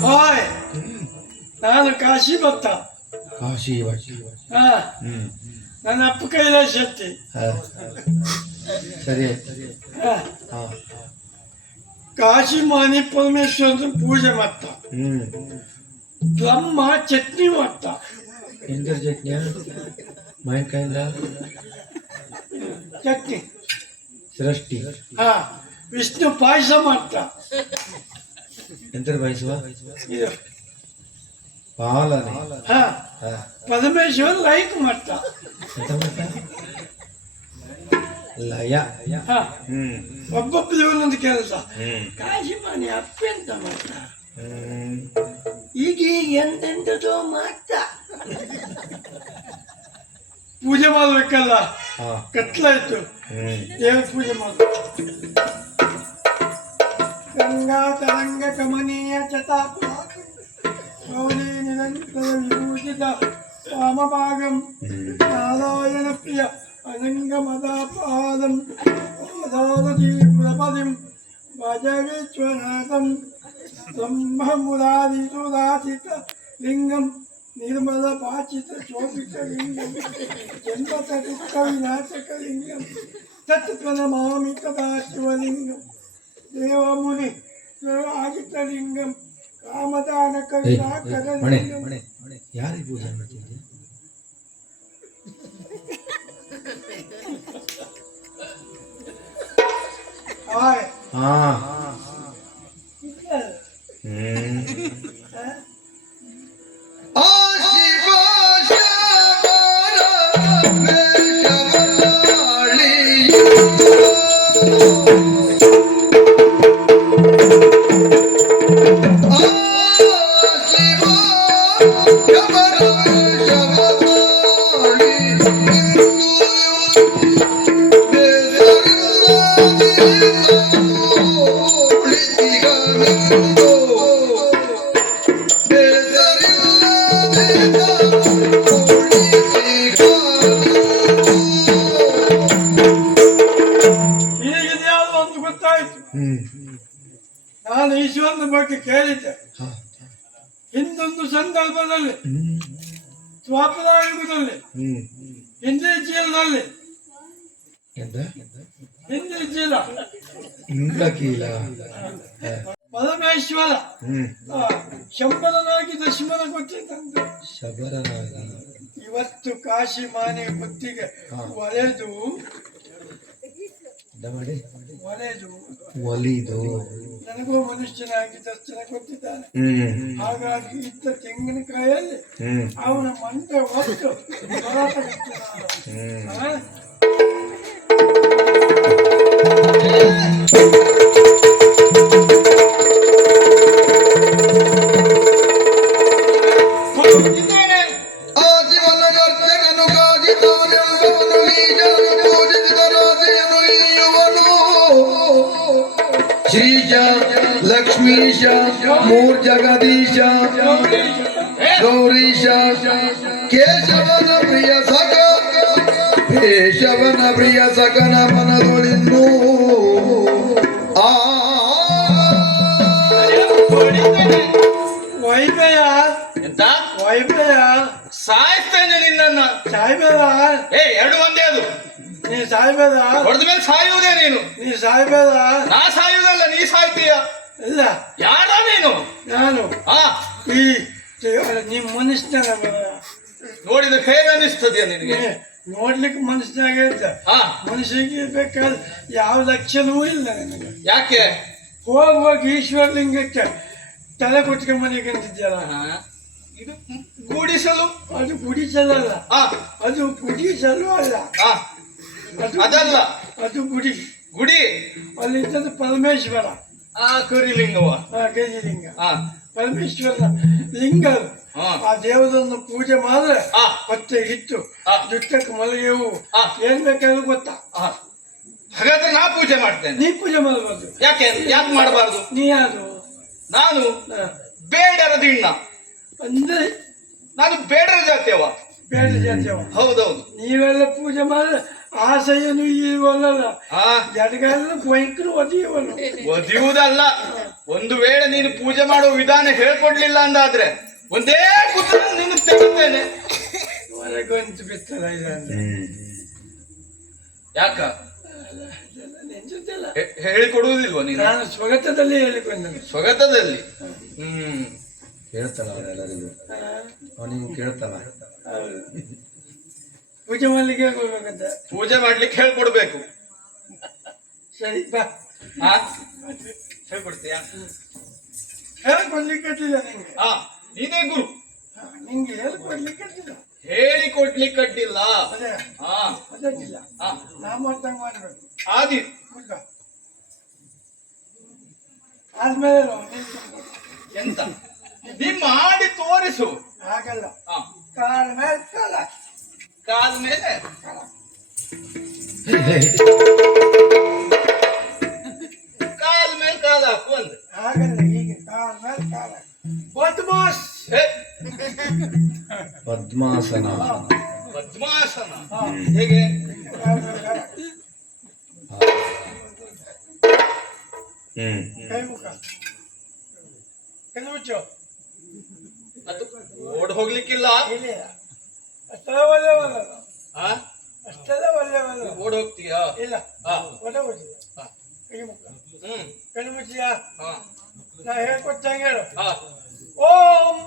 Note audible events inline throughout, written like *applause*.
Hi ನಾನು ಕಾಶಿ ಭಕ್ತ ಕಾಶಿ ಹಾ ಹ್ಮ್. ನನ್ನ ಅಪ್ಪ ಶಕ್ತಿ. ಹಾ. ಸರಿ ಕಾಶಿ ಮಾನಿ ಪರಮೇಶ್ವರ ಪೂಜೆ ಮಾಡ್ತ. ಹ್ಮ್. ಬ್ರಹ್ಮ ಚಟ್ನಿ ಮಾಡ್ತ. ಎಂದ್ರ ಚಟ್ನಿ ಮಾವಿನಕಾಯಿಂದ? ಚಟ್ನಿ. ಸೃಷ್ಟಿ. ಹಾ ವಿಷ್ಣು ಪಾಯಸ ಮಾಡ್ತ. ಎಂತರ ಬಯಸುವ ಇದು. ಪಾಲನೆ. ಹಾ. ಪರಮೇಶ್ವರ ಲೈಕ್ ಮಾಡ್ತ. ಎಂತ ಮಾಡ್ತಾ? ಲಯ. ಹ್ಮ್ ಒಬ್ಬೊಬ್ಬರು ಒಂದೊಂದು ಕೆಲಸ. ಕಾಶಿಮಾನಿ ಕಾಶಿ ಮಾನಿ ಅಪ್ಪ ಎಂತ ಮಾಡ್ತ. ಈಗ ಈಗ ಎಂತೆಂಥದೋ ಮಾಡ್ತ. ಪೂಜೆ ಮಾಡ್ಬೇಕಲ್ಲ ಹಾ ಕತ್ಲಾಯ್ತು ಹ್ಮ್ ದೇವ್ರ ಪೂಜೆ ಮಾಡು ಗಂಗಾ ತರಂಗ ಕಮನೀಯ ಚತಾ ಗೌರಿ ನಿರಂತರ ವಿಭೂಷಿತ ವಾಮಭಾಗಂ ಹ್ಮ್ ನಾರಾಯಣ ಪ್ರಿಯ ಅನಂಗ ಮದಾಪಾದಂ ಆಧಾರತಿ ಪ್ರಪದಿಂ ಭಜ ವಿಶ್ವನಾಥಂ ಬ್ರಹ್ಮಮುರಾರಿ ಸುರಾಚಿತ ಲಿಂಗಂ ನಿರ್ಮಲ ಪಾಚಿತ ಶೋಭಿತ ಲಿಂಗಂ ಜನ್ಮತ ದುಃಖ ವಿನಾಶಕ ಲಿಂಗಂ ತತ್ ಪ್ರಣಮಾಮಿ ತದಾ ಶಿವಲಿಂಗಂ ದೇವಮುನಿ ಆಗಿತ ಲಿಂಗಂ ಕಾಮದಾನ ಏಯ್, ಕವಿನಾಕರ ಮಣೆ ಲಿಂಗಂ ಮಣೆ ಯಾರಿಗೆ ಪೂಜೆ ಮಾಡ್ತಿದ್ದೆ ಹಾಯ್ ಹಾ Now. ಸಂದರ್ಭದಲ್ಲಿ ಹ್ಮ್ ಯುಗದಲ್ಲಿ ಹಿಂದಿನ ಜೀವನದಲ್ಲಿ ಚೀಲದಲ್ಲಿ ಎಂತ ಹಿಂದಿ ಚೀಲ ಇಂದ್ರಕೀಲ ಪರಮೇಶ್ವರ. ಶಂಬರನಾಗಿ ದಶಮನ ಗೊತ್ತಿದ್ದಂತೆ ಶಬರನಾಗಿ. ಇವತ್ತು ಕಾಶಿ ಮಾನೆ ಗೊತ್ತಿಗೆ ಹಾ. ಒಲೆದು ಎಂತ ಮಾಡಿ ಒಲೆದು. ಒಲಿದು. ನನಗೂ ಮನುಷ್ಯನಾಗಿ ದರ್ಶನ ಕೊಟ್ಟಿದ್ದಾನೆ. ಹಾಗಾಗಿ ಇದ್ದ ತೆಂಗಿನಕಾಯಲ್ಲಿ ಅವನ ಮಂಟ ಒಟ್ಟು ಹೋರಾಟ ಬಿಟ್ಟು ನಾನು. ಶ್ರೀಶ ಲಕ್ಷ್ಮೀಶ ಮೂರ್ಜಗದೀಶ ಗೌರೀಶ ಕೇಶವನ ಪ್ರಿಯ ಸಕ ಕೇಶವನ ಪ್ರಿಯ ಸಕನ ಮನದೊಳಿನ್ನು ಆ. ವೈಭಯ. ಎಂತ? ವೈಭಯ. ಸಾಯಿಸ್ತೇನೆ ನಿನ್ನ ಸಾಯ್ಬೇಡ ಏ ಎರಡು ಒಂದೇ ಅದು. ನೀ ಸಾಯ್ಬೇಡ. ಹೊಡೆದ ಮೇಲೆ ಸಾಯುವುದೇ ನೀನು. ನೀ ಸಾಯ್ಬೇಡ. ನಾ ಸಾಯುವುದಲ್ಲ ನೀ ಸಾಯ್ತೀಯ? ಇಲ್ಲ. ಯಾರ ನೀನು? ನಾನು. ಆ. ಈ ನಿಮ್ ಮನುಷ್ಯನ ನೋಡಿದ ಹೇಗೆ ಅನಿಸ್ತದ್ಯ ನಿನಗೆ? ನೋಡ್ಲಿಕ್ಕೆ ಮನುಷ್ಯನಾಗೆ ಇದ್ದ ಮನುಷ್ಯನಿಗೆ ಬೇಕಾದ ಯಾವ ಲಕ್ಷಣವೂ ಇಲ್ಲ ನನಗೆ. ಯಾಕೆ? ಹೋಗಿ ಹೋಗಿ ಈಶ್ವರ ಲಿಂಗಕ್ಕೆ ತಲೆ ಕೊಟ್ಕೊಂಡ್ ಮನೆಗೆ ಅಂತಿದ್ಯಲ್ಲ ಇದು ಗುಡಿಸಲು? ಅದು ಗುಡಿಸಲಲ್ಲ. ಅದು ಗುಡಿಸಲು ಅಲ್ಲ. ಅದಲ್ಲ. ಅದು ಗುಡಿ. ಗುಡಿ. ಅಲ್ಲಿ ಇದ್ದದ್ದು ಪರಮೇಶ್ವರ. ಆ ಕರಿಲಿಂಗವ. ಆ ಗಜಲಿಂಗ. ಆ. ಪರಮೇಶ್ವರ ಲಿಂಗ ಅದು. ಹಾ. ಆ ದೇವರನ್ನು ಪೂಜೆ ಮಾಡಿದ್ರೆ ಆ. ಮತ್ತೆ ಇತ್ತು ಆ. ಜುಟ್ಟಕ್ಕೆ ಮಲಗೆವು. ಆ. ಏನ್ ಬೇಕಾದ್ರೂ ಗೊತ್ತಾ? ಆ. ಹಾಗಾದ್ರೆ ನಾ ಪೂಜೆ ಮಾಡ್ತೇನೆ. ನೀ ಪೂಜೆ ಮಾಡಬಾರ್ದು. ಯಾಕೆ? ಯಾಕೆ ಮಾಡಬಾರ್ದು? ನೀ ಯಾರು? ನಾನು ಹ. ಬೇಡರ ದಿಣ್ಣ. ಅಂದ್ರೆ? ನಾನು ಬೇಡರ ಜಾತಿಯವ. ಬೇಡ ಜಾತಿಯವ. ಹೌದೌದು. ನೀವೆಲ್ಲ ಪೂಜೆ ಮಾಡಿದ್ರೆ ಆಸೆಯನ್ನು ಇವನಲ್ಲ ಆ. ಜಡಗಾಲ ಭಯಂಕರ ಒದೆಯವನು ಒದಿಯುವುದಲ್ಲ. ಒಂದು ವೇಳೆ ನೀನು ಪೂಜೆ ಮಾಡುವ ವಿಧಾನ ಹೇಳ್ಕೊಡ್ಲಿಲ್ಲ ಅಂದಾದ್ರೆ ಒಂದೇ ಕುತ್ರ ನಿನ್ನ ತೆಗಿತೇನೆ ಹೊರಗೊಂತು ಬಿತ್ತಲ್ಲ ಯಾಕ? ಹೇಳಿಕೊಡುವುದಿಲ್ವ ನೀನು? ನಾನು ಸ್ವಗತದಲ್ಲಿ ಹೇಳಿಕೊಂಡನು ಸ್ವಗತದಲ್ಲಿ? ಹ್ಮ್. ಕೇಳ್ತಲ್ಲ ಅವರೆಲ್ಲರಿಗೂ. ಅವನಿಗೂ ಕೇಳ್ತಲ್ಲ. ಹೌದು. ಪೂಜೆ ಮಾಡ್ಲಿಕ್ಕೆ ಹೋಗ್ಬೇಕಂತ ಪೂಜೆ ಮಾಡ್ಲಿಕ್ಕೆ ಹೇಳ್ಕೊಡ್ಬೇಕು. ಸರಿ ಬಾ. ಹಾ? ಹೇಳ್ಕೊಡ್ತೀಯಾ? ಹೇಳ್ಕೊಡ್ಲಿಕ್ಕೆ ಕಟ್ಟಿಲ್ಲ ನಿಂಗೆ. ಹಾ ನೀನೇ ಗುರು. ಹಾ, ನಿಂಗೆ ಹೇಳ್ಕೊಡ್ಲಿಕ್ಕೆ ಹೇಳಿ ಕೊಡ್ಲಿಕ್ಕೆ ಅಡ್ಡಿಲ್ಲ ಅದೇ ಹಾ. ಅದಕ್ಕಿಲ್ಲ. ಹಾ. ನಾ ಮಾಡ್ದಂಗೆ ಮಾಡ್ಬೇಕು. ಆದಿ ಮುಗ್ಗ. ಆದ್ಮೇಲೆ ನಿಂತ್ಕೊಂಡು. ಎಂತ? ನೀ ಮಾಡಿ ತೋರಿಸು. ಹಾಗಲ್ಲ. ಹಾ. ಕಾಲ ಮೇಲೆ ಕಾಲ. ಕಾಲ ಮೇಲೆ ಕಾಲ್ ಮೇಲೆ ಕಾಲ ಹಾಕು ಅಂದೆ ಹಾಗಲ್ಲ ಹೀಗೆ ಕಾಲ ಮೇಲೆ ಕಾಲ ಬತ್ ಬಾಸ್ ಹೇ, ಪದ್ಮಾಸನ ಪದ್ಮಾಸನ ಹಾ. ಹೇಗೆ ಕಾಲ ಮೇಲೆ ಕಾಲ. ಹ್ಮ್ ಕೈ ಮುಖ ಕಣ್ಣು ಮುಚ್ಚು ಅದು ಓಡ್ ಹೋಗ್ಲಿಕ್ಕಿಲ್ಲ ಇಲ್ಲ ಅಷ್ಟೆಲ್ಲ ಹಾ ಅಷ್ಟೆಲ್ಲ ಒಳ್ಳೆಯವಲ್ಲ ಓಡ್ ಹೋಗ್ತೀಯಾ? ಇಲ್ಲ. ಒಳ್ಳೆ ಮುಚ್ಚಿದ ಹಾ. ಕೈ ಮುಖ ಹ್ಮ್. ಕಣ್ಣು ಮುಚ್ಚಿಯಾ? ನಾ ಹೇಳ್ಕೊಟ್ಟಂಗೆ ಹೇಳು. ಹಾ. ಓಂ.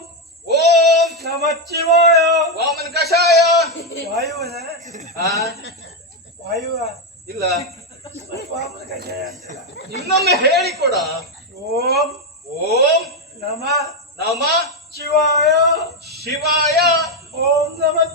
ಓಂ. ನಮ ಶಿವಾಯ. ವಾಮನ ಕಷಾಯ. ವಾಯುವನ ವಾಯುವ? ಇಲ್ಲ. ವಾಮನ ಕಷಾಯ. ಇನ್ನೊಮ್ಮೆ ಹೇಳಿಕೊಡ ಓಂ. ಓಂ. ನಮ ನಮ ಶಿವಾಯ. ಶಿವಾಯ. ಓಂ ನಮ.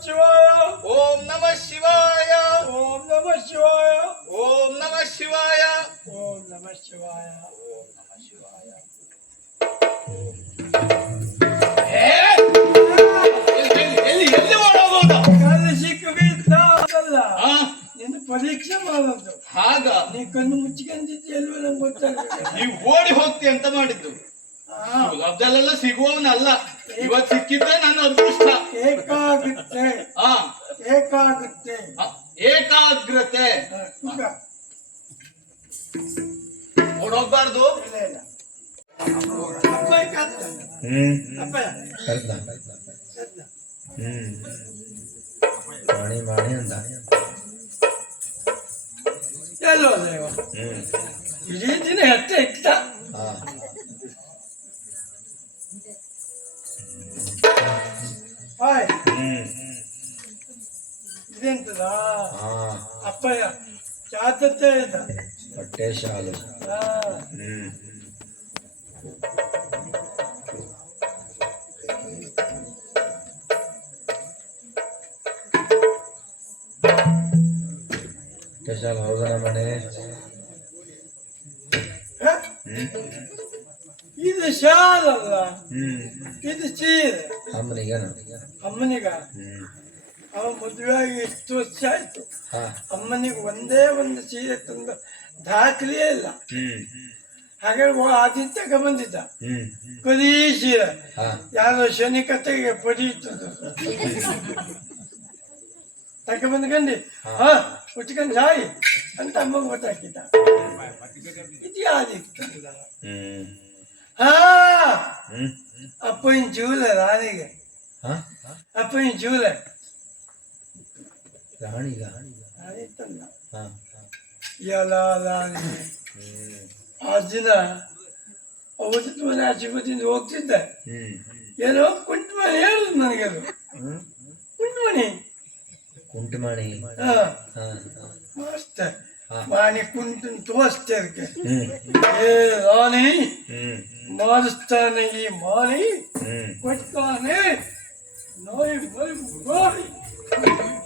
ಓಡೋಗ್ಬಾರ್ದು ಇಲ್ಲ ಇಲ್ಲ ಅಪ್ಪಯ್ಯ ಕಾತ್ತ. ಹ್ಮ್ ಅಪ್ಪಯ್ಯ ಕರ್ದ ಕಾತ್ತ. ಹ್ಮ್ ಮಾಡಿ ಮಾಡಿ ಅಂದ ಎಲ್ಲೋ ದೇವ ಹ್ಮ್ ಇಡೀ ದಿನ ಎತ್ತ ಇಕ್ತ ಹಾ ಹಾಯ್ ಹ್ಮ್ ಇದೆಂತದ ಹಾ ಅಪ್ಪಯ್ಯ ಚಾತತ್ತೆ ಇದ್ದ ಹೊಟ್ಟೆ ಶಾಲು ಹ್ಮ್ ಹೊಟ್ಟೆ ಶಾಲು ಹೌದನ ಮನೆ ಇದು ಶಾಲಲ್ಲ ಹ್ಮ್ ಇದು ಅಮ್ಮನಿಗನ ಅಮ್ಮನಿಗ? ಹ್ಮ್. ಅವ ಮದುವೆ ಆಗಿ ಎಷ್ಟು ವರ್ಷ ಆಯ್ತು? ಅಮ್ಮನಿಗೆ ಒಂದೇ ಒಂದು ಸೀರೆ ತಂದು ದಾಖಲೆಯೇ ಇಲ್ಲ. ಹಾಗೆ ತಗೊಂಬಂದಿದ್ದ ಹ್ಮ್. ಕೊಡಿ ಸೀರೆ ಯಾರೋ ಶನಿ ಕತೆಗೆ ಪಡಿ ತಕ ತಗೊಂಬಂದ್ಕಂಡು ಹಾ. ಉಚ್ಕೊಂಡು ಸಾಯಿ ಅಂತ ಅಮ್ಮಗೆ ಗೊತ್ತಾಕಿದ್ದ. ಇದು ಆದಿತ್ಯ ಹಾ. ಅಪ್ಪನ ಜೂಲ ರಾಣಿಗೆ ಅಪ್ಪನ ಜೂಲ ರಾಣಿಗ. ರಾಣಿ ತಂದ ರಾಣಿ ಹ್ಮ್. ಆ ದಿನ ಅವತ್ತು ಮನೆ ಆಶುಪತ್ರಿಯಿಂದ ಹೋಗ್ತಿದ್ದೆ. ಏನೋ ಕುಂಟು ಮನೆ ಹೇಳುದು ನನಗೆ ಅದು. ಕುಂಟುಮಣಿ. ಕುಂಟುಮಣಿ. ಮಸ್ತ್. ಮಾಣಿ ಕುಂಟು ತೋರಿಸ್ತೆ ಅದಕ್ಕೆ. ಏ ರಾಣಿ. ಮಾಡಿಸ್ತಾನೆ ಈ ಮಾಣಿ ಕೊಟ್ಟಾನೆ. ನೋಯ್ ನೋಯ್.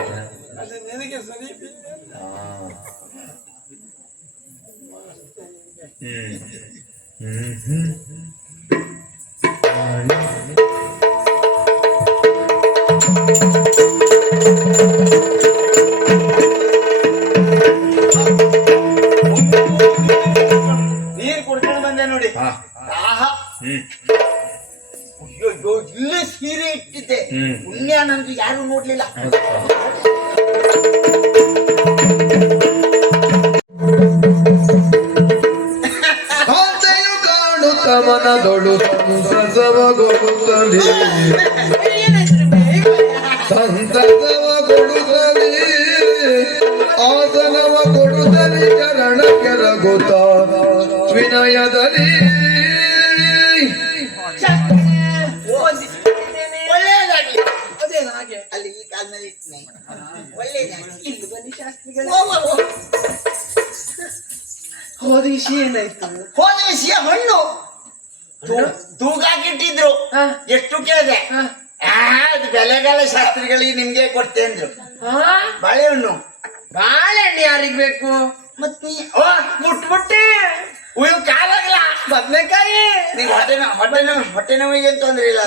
ಇಲ್ಲೇ ಸೀರೆ ಇಟ್ಟಿದ್ದೆ ಹ್ಮ್. ಪುಣ್ಯ ನಂದು ಯಾರು ನೋಡ್ಲಿಲ್ಲ ಸಂತಸವಗೊಳ್ಳುತ್ತಲೇ ಸಂಸವ ಕೊಡುತ್ತಲೇ ಆಸನವ ಕೊಡುತ್ತಲೇ ಚರಣ ಕೆರಗುತ್ತ ವಿನಯದಲ್ಲಿ. ಒಳ್ಳೇದಾಗ್ಲಿ ಅದೇನು ಹಾಗೆ ಅಲ್ಲಿ ಈ ಕಾಲ್ನಲ್ಲಿ ಇಟ್ನೆ ಒಳ್ಳೇದಾಗ್ಲಿ ಇಲ್ಲಿ ಬನ್ನಿ ಶಾಸ್ತ್ರಿಗಳೇ ಓ, ಓ, ಓ. ಹೋದ ವಿಷಯ ಏನಾಯ್ತು? ಹೋದ ವಿಷಯ ಹಣ್ಣು ತೂಗಾಕಿಟ್ಟಿದ್ರು. ಎಷ್ಟು ಕೇಳಿದೆ? ಅದು ಬೆಲೆಗಾಲ ಶಾಸ್ತ್ರಿಗಳಿಗೆ ನಿಮ್ಗೆ ಕೊಡ್ತೇ ಅಂದ್ರು. ಬಾಳೆಹಣ್ಣು. ಬಾಳೆಹಣ್ಣು ಯಾರಿಗ್ ಬೇಕು? ಮತ್ ನೀ ಓ ಮುಟ್ಬಿಟ್ಟೆ. ಉಯ್ಯು ಕಾಲಾಗಲ್ಲ ಬದ್ನೆಕಾಯಿ. ನಿಂಗೆ ಹೊಟ್ಟೆ ನೋವು ಹೊಟ್ಟೆ ನೋವು ಹೊಟ್ಟೆ ನೋವಿಗೆ ತೊಂದ್ರೆ ಇಲ್ಲ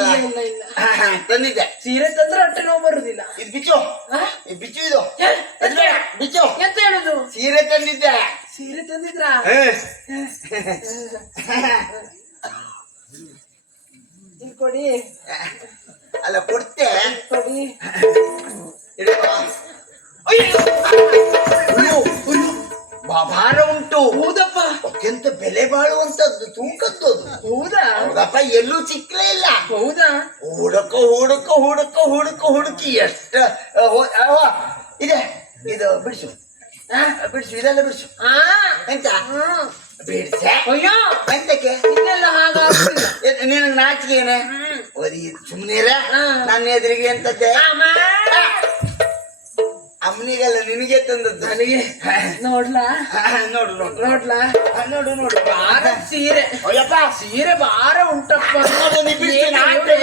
ತಂದಿದ್ದೆ. ಸೀರೆ ತಂದ್ರೆ ಹೊಟ್ಟೆ ನೋವು ಬರುದಿಲ್ಲ. ಇದು ಬಿಚ್ಚು? ಇದು ಬಿಚ್ಚು ಇದು. ಬಿಚ್ಚು. ಎಂತ ಹೇಳುದು? ಸೀರೆ ತಂದಿದ್ದೆ. ಸೀರೆ ತಂದಿದ್ರ? *laughs* ಕೊಡಿ. ಅಲ್ಲ ಕೊಡ್ತೆ. ಕೊಡಿ. ಭಾರ ಉಂಟು. ಹೌದಪ್ಪ. ಅತ್ಯಂತ ಬೆಲೆ ಬಾಳುವಂತದ್ದು ತೂಕದ್ದು ಹೌದಾ? ಹೌದಪ್ಪ ಎಲ್ಲೂ ಸಿಕ್ಲೇ ಇಲ್ಲ. ಹೌದಾ? ಹುಡುಕ ಹುಡುಕ ಹುಡುಕ ಹುಡುಕ ಹುಡುಕಿ ಎಷ್ಟ ಇದೆ ಇದು ಬಿಡಿಸು. ಬಿಡಿಸು ಇದೆಲ್ಲ ಬಿಡಿಸು. ಎಂತ ಹ್ಮ್. ಬಿಡ್ಸೆ? ಅಯ್ಯೋ! ಎಂತಕ್ಕೆ? ಇನ್ನೆಲ್ಲ ಹಾಗಾಗ್ತಿಲ್ಲ ನಿನಗೆ ನಾಚಿಕೆ ಏನೇ? ಹ್ಮ್. ನನ್ನ ಎದುರಿಗೆ ಎಂತದ್ದೆ? ಅಮ್ಮ ಅಮ್ಮನಿಗೆಲ್ಲ ನಿನಗೆ ತಂದದ್ದು? ನನಗೆ? ನೋಡ್ಲಾ? ನೋಡು ನೋಡು. ನೋಡ್ಲಾ? ಆ, ನೋಡು ನೋಡು. ಬಾರ ಸೀರೆ. ಅಯ್ಯಪ್ಪ ಸೀರೆ ಬಾರ ಉಂಟಪ್ಪ. ನೀ ಬಿಡಿಸಿ ಏನು ನಾನು ಇವ್ರೆ?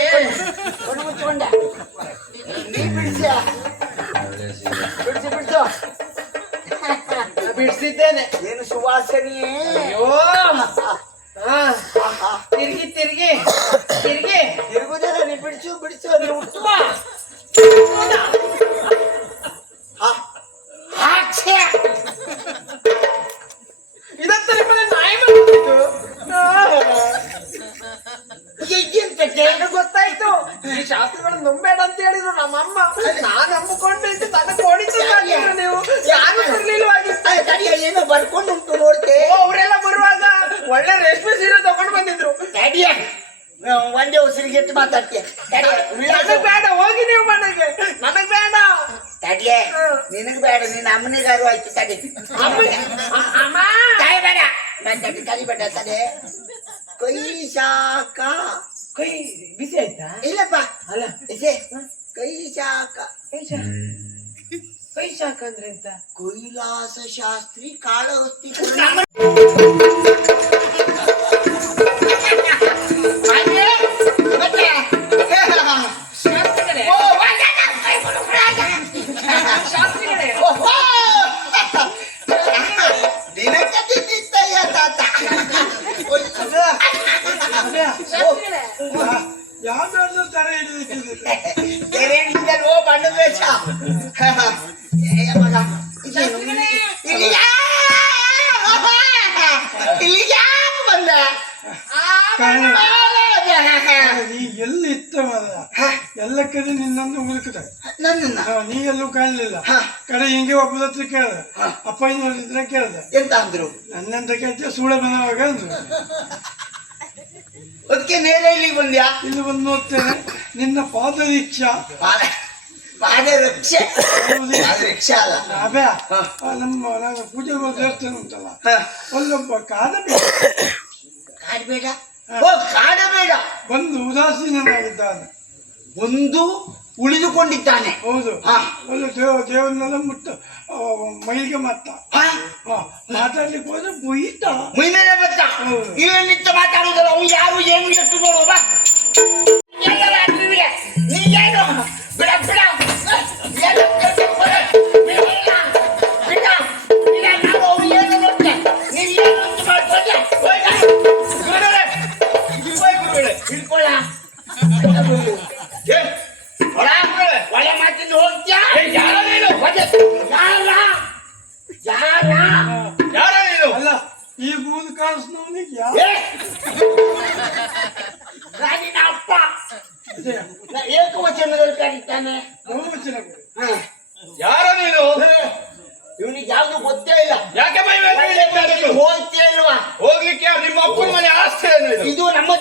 ಕೊಡು ಮುಚ್ಕೊಂಡೆ. ನೀ ಬಿಡಿಸಿ. ಬಿಡಿಸು. ಬಿಡ್ಸಿದ್ದೇನೆ. ಏನು ಸುವಾಸನೆಯೇ. ಬೇಡ ನಿನ್ನ ಅಮ್ಮನಿಗಾರು ಆಯ್ತು ತಡಿ ಅಮ್ಮ- ಅ- ಅಮ್ಮ ತಾಯಿ ಬೇಡ ನಾನು ತಡಿ ಕರಿಬೇಡ ತಡೆ ಕೈ ಶಾಖ ಕೈ ಬಿಸಿ ಆಯ್ತಾ ಇಲ್ಲಪ್ಪ ಅಲ್ಲ ಇದೆ ಕೈ ಶಾಖ ಕೈ ಶಾ- ಹ್ಮ್. ಕೈ ಶಾಖ ಅಂದ್ರೆ ಎಂತ ಕೈಲಾಸ ಶಾಸ್ತ್ರಿ ಕಾಳಹಸ್ತಿ ಅಪ್ಪಯ್ಯನವ್ರ ಕೇಳ್ದೆ. ಎಂತ ಅಂದ್ರು? ನನ್ನಂತ ಕೇಳ್ತೀಯ ಸೂಳೆ ಮನವಾಗ ಅಂದ್ರು. ಅದಕ್ಕೆ ನೇರ ಇಲ್ಲಿಗೆ ಬಂದ್ಯಾ? ಇಲ್ಲಿ ಬಂದು ನೋಡ್ತೇನೆ. ನಿನ್ನ ಪಾದ ದೀಕ್ಷಾ ಪಾದ ರಕ್ಷೆ? ಹೌದು. ಅಲ್ಲ? ಆ ನಮ್ಮ ನಾನು ಪೂಜೆ ದೇವಸ್ಥಾನ ಉಂಟಲ್ಲ. ಅಲ್ಲೊಬ್ಬ ಕಾದಬೇಡ ಕಾಡಬೇಡ ಓ ಕಾಡಬೇಡ ಬಂದು ಉದಾಸೀನನಾಗಿದ್ದಾನೆ. ಒಂದು ಉಳಿದುಕೊಂಡಿದ್ದಾನೆ. ಹೌದು. ಹಾ. ಅಲ್ಲ ದೇವ ದೇವರನ್ನೆಲ್ಲ ಮುಟ್ಟ ಮೈಗೆ ಮತ್ತ ಮಾತಾಡ್ಲಿಕ್ಕೆ ಹೋದ್ರೆ ಬೊಯ್ತ ಮೈ ಮೇಲೆ ಬತ್ತ ನಿಂತು ಮಾತಾಡುದಲ್ಲ ಅವ್ನು ಯಾರು ಏನು ಎಷ್ಟು ನೋಡುವ?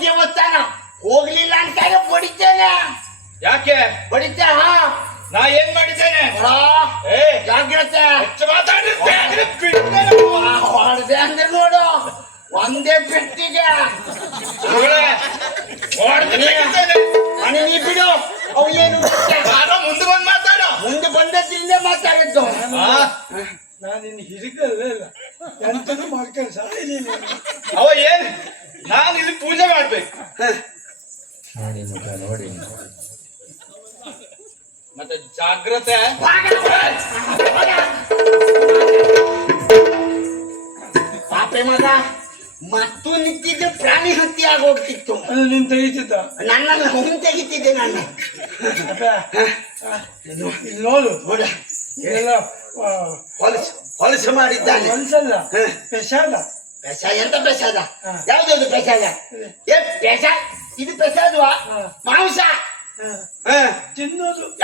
ದೇವಸ್ಥಾನ ಹೋಗ್ಲಿಲ್ಲ ಅಂತ ಬಡಿತೇನೆ ಯಾಕೆ? ಬಡಿತ ಹಾ. ನಾ ಏನ್ ಮಾಡಿದ್ದೇನೆ. ಏ. ಜಾಗ್ರತೆ. ಹೆಚ್ಚು ಮಾತಾಡಿದ್ರೆ ಅಂದ್ರೆ ನೋಡು. ಒಂದೇ ಬಿಟ್ಟಿಗೆ. ನೀ ಬಿಡು. ಅವು ಏನು ಮುಂದೆ ಬಂದು ಮಾತಾಡ. ಮುಂದೆ ಬಂದದ್ರಿಂದ ಮಾತಾಡಿದ್ದು. ನಾನು ಇನ್ನು ಹಿರಿಕಲ್ಲೇ ಇಲ್ಲ. ಎಂತನೂ ಮಾಡ್ಕೊಂಡು ಸಾಯಿಲಿಲ್ಲ ಅವ ಏನ್ ನಾನು ಇಲ್ಲಿ ಪೂಜೆ ಮಾಡ್ಬೇಕು. ನೋಡಿ ಮುಖ ನೋಡಿ ಮತ್ತೆ ಜಾಗ್ರತೆ. ಪಾಪೆ ಮಗ ಮತ್ತು ನಿಂತಿದ್ದೆ ಪ್ರಾಣಿ ಹತ್ತಿ ಆಗೋಗ್ತಿತ್ತು. ನೀನು ತೆಗಿತಿದ್ದ? ನನ್ನ ಹುಂ ತೆಗಿತಿದ್ದೆ ನಾನು. ನೋಡು. ನೋಡ. ಹೊಲಸು ಹೊಲಸು ಮಾಡಿದ್ದಾನೆ. ಹೊಲಸಲ್ಲ ಹ. ಪ್ರಸಾದ. ಎಂತ ಪ್ರಸಾದ? ಹ. ಯಾವ್ದು ಪ್ರಸಾದ? ಏ ಪ್ರಸಾದ ಇದು ಪ್ರಸಾದವಾ. ಮಾಂಸ. ತಿನ್ನೋದು.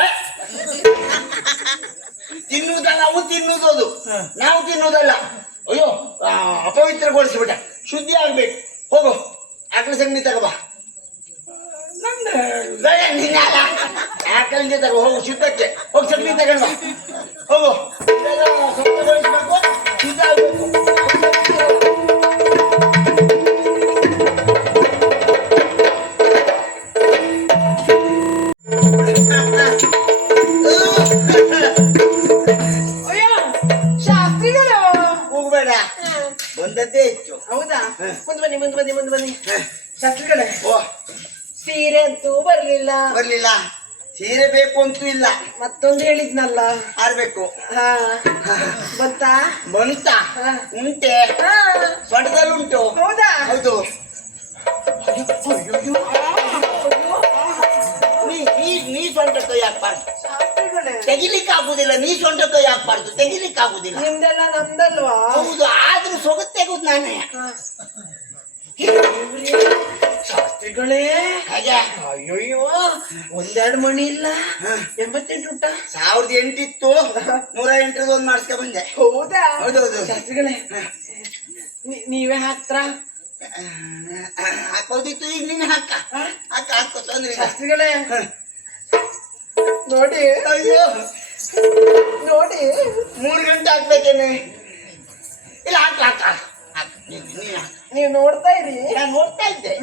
ತಿನ್ನುವುದಲ್ಲ ನಾವು ತಿನ್ನುವುದು ಅದು. ನಾವು ತಿನ್ನುವುದಲ್ಲ. ಅಯ್ಯೋ ಅಪವಿತ್ರಗೊಳಿಸ್ಬಿಟ್ಟ. ಶುದ್ಧಿ ಆಗ್ಬೇಕು. ಹೋಗು. ಆಕಳ ಸಗಣಿ ತಗೋಬಾ. ಆಕಳಿಂದ ತಗೋ ಹೋಗು ಶುದ್ಧಕ್ಕೆ. ಹೋಗಿ ಸಗಣಿ ತಗೊಂಡ್ ಹೋಗೋ. ಶುದ್ಧ ಆಗ್ಬೇಕು. ಅಯ್ಯೋ ಶಾಸ್ತ್ರಿಗಳು. ಹೋಗ್ಬೇಡ. ಬಂದದ್ದೇ ಹೆಚ್ಚು. ಹೌದಾ? ಮುಂದೆ ಬನ್ನಿ ಮುಂದೆ ಬನ್ನಿ ಮುಂದೆ ಬನ್ನಿ. ಶಾಸ್ತ್ರಿಗಳೇ ಓ. ಸೀರೆ ಅಂತೂ ಬರ್ಲಿಲ್ಲ. ಬರ್ಲಿಲ್ಲ. ಸೀರೆ ಬೇಕು ಅಂತೂ ಇಲ್ಲ. ಮತ್ತೊಂದು ಹೇಳಿದ್ನಲ್ಲ. ಆರ್ಬೇಕು ಹಾ. ಬಂತಾ? ಬಂತಾ? ಉಂಟೆ? ಹಾ, ಸೊಂಟದಲ್ಲುಂಟು ಹೌದಾ? ಹೌದು. ನೀ ನೀ ನೀ ಸೊಂಟ ಕೈ ಹಾಕ್ಬಾರ್ದು. ಶಾಸ್ತ್ರಿಗಳೇ. ತೆಗಿಲಿಕ್ಕೆ ಆಗುದಿಲ್ಲ ನೀ ಸೊಂಟ ಕೈ ಹಾಕ್ಬಾರ್ದು. ತೆಗಿಲಿಕ್ಕೆ ಆಗುದಿಲ್ಲ ನಿಮ್ದೆಲ್ಲ ನಮ್ದಲ್ವಾ? ಹೌದು ಆದ್ರೂ ಸೊಗತ್ ತೆಗುದು ನಾನೇ. ಶಾಸ್ತ್ರಿಗಳೇ. ಹಾಗೆ. ಅಯ್ಯೋಯ್ಯೋ ಒಂದೆರಡು ಮಣಿ ಇಲ್ಲ? ಎಂಬತ್ತೆಂಟು ಊಟ ಸಾವಿರದ ಎಂಟಿತ್ತು. ನೂರ ಎಂಟರದ್ದು ಒಂದ್ ಮಾಡಿಸ್ಕೊ ಬಂದೆ. ಹೌದಾ? ಹೌದೌದು. ಶಾಸ್ತ್ರಿಗಳೇ ನೀವೇ ಹಾಕ್ತಾ ಹಾಕೋದಿತ್ತು ಈಗ ನೀನ್ ಹಾಕ ಹಾಕ ಹಾಕೋ ತೊಂದ್ರೆ. ಶಾಸ್ತ್ರಿಗಳೇ ನೋಡಿ ಅಯ್ಯೋ. ನೋಡಿ. ಮೂರು ಗಂಟೆ ಹಾಕ್ಬೇಕೇನೆ. ಇಲ್ಲ ಹಾಕ ಹಾಕ ಹಾಕ. ನೀನ್ ನೀನ್ ನೀವು ನೋಡ್ತಾ ಇರಿ. ನಾನು ನೋಡ್ತಾ ಇದ್ದೆ.